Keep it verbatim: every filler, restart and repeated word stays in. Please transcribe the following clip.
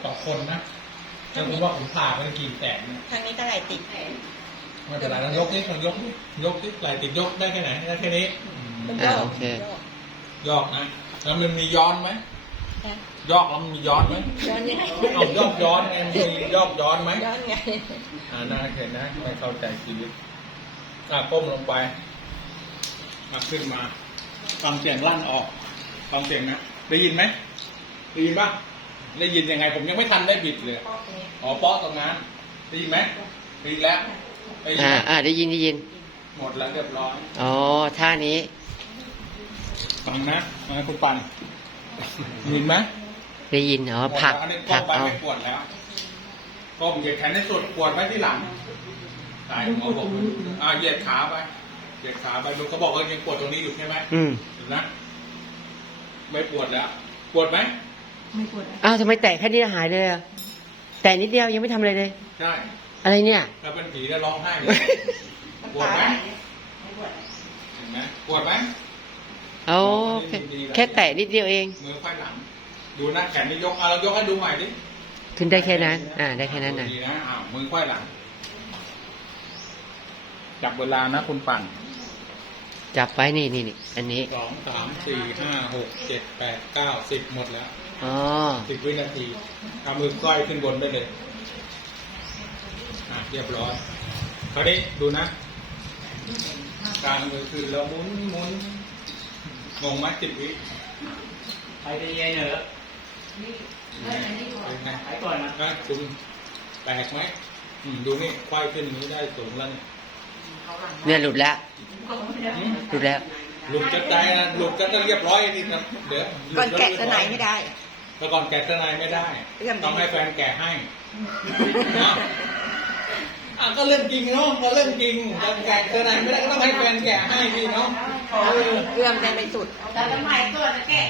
ต่อคนนะถ้าผมว่าผมผ่าไปกี่แสนทางนี้ก็ไหลติดไม่เป็นไรลองยกนี่ลองยกนี่ยกนี่ไหลติดยกได้แค่ไหนได้แค่นี้อ่าโอเคยอกนะแล้วมันมีย้อนไหมยอกแล้วมันมีย้อนไหมย้อนยังไงเอายอกย้อนไงมียอกย้อนไหมย้อนไงอ่าน่าเห็นนะไม่เข้าใจชีวิตอ่ะก้มลงไปมาขึ้นมาฟังเสียงลั่นออกฟังเสียงนะได้ยินไหมได้ยินปะได้ยินยังไงผมยังไม่ทันได้บิดเลยอ๋อเปาะตรงนั้นได้ยินไหมได้ยินแล้วได้ยินอ่าไหมอ่าได้ยินได้ยินหมดแล้วเรียบร้อยอ๋อท่านี้ฟังนะฟังนะคุณปันยินไหมได้ยินอ๋อหมดผักแล้วอันนี้ก้ผัมกไปเอาไม่ปวดแล้วก้มเหยียดแขนให้สุดปวดไว้ที่หลังใช่หมอบอกอ่าเหยียดขาไปเหยียดขาไปลุงเขาบอกว่ายังปวดตรงนี้อยู่ใช่ไหมอืมเห็นนะไม่ปวดแล้ว ปวดไหมไม่ปวดอ้าวทำไมแตะแค่นี้หายเลยอะแตะนิดเดียวยังไม่ทำอะไรเลยใช่อะไรเนี่ยถ้าเป็นผีแล้วร้องไห้เลยปวดไหมเห็นไหมปวดไหมเอาแค่แค่แตะนิดเดียวเองมือไขว้หลัง ดูนะแขนนี่ยกเอาเรายกให้ดูใหม่ดิขึ้นได้แค่นั้น อ่า ได้แค่นั้นนะดีนะอ้าวมือไขว้หลัง จับเวลานะคุณปั่นจับไปนี่นี่นี่อันนี้สองสามสี่ห้าหกเจ็ดแปดเก้าสิบหมดแล้วอ๋อสิบวินาทีเอามือก้อยขึ้นบนได้เลย อ่ะเรียบร้อย คราวนี้ดูนะกลางมือคือแล้วหมุนหมุนงงไหมสิบวิไปได้ยังเหรอเป็นไงไปก่อนนะนะคุณแตกไหมอืมดูนี่ควายขึ้นนี้ได้สูงแล้วเนี่ยเนี่ยหลุดแล้วอืมหลุดแล้วหลุดจะใจนะหลุดจะเรียบร้อยนี่นะเดี๋ยวหลุก่อนล้วแกะเรียบสร้ไนอยไม่ได้แต่ก่อนแกะข้างในไม่ได้เรื่องนี้ต้องให้แฟนแกะให้อ้าวอ่ะก็เรื่องจริงเนาะก็เรื่องจริงแต่แกะข้างในไม่ได้ก็ต้องให้แฟนแกะให้พี่เนาะเออเอื้อมได้ไม่สุดแต่สมัยก่อนนะแกะ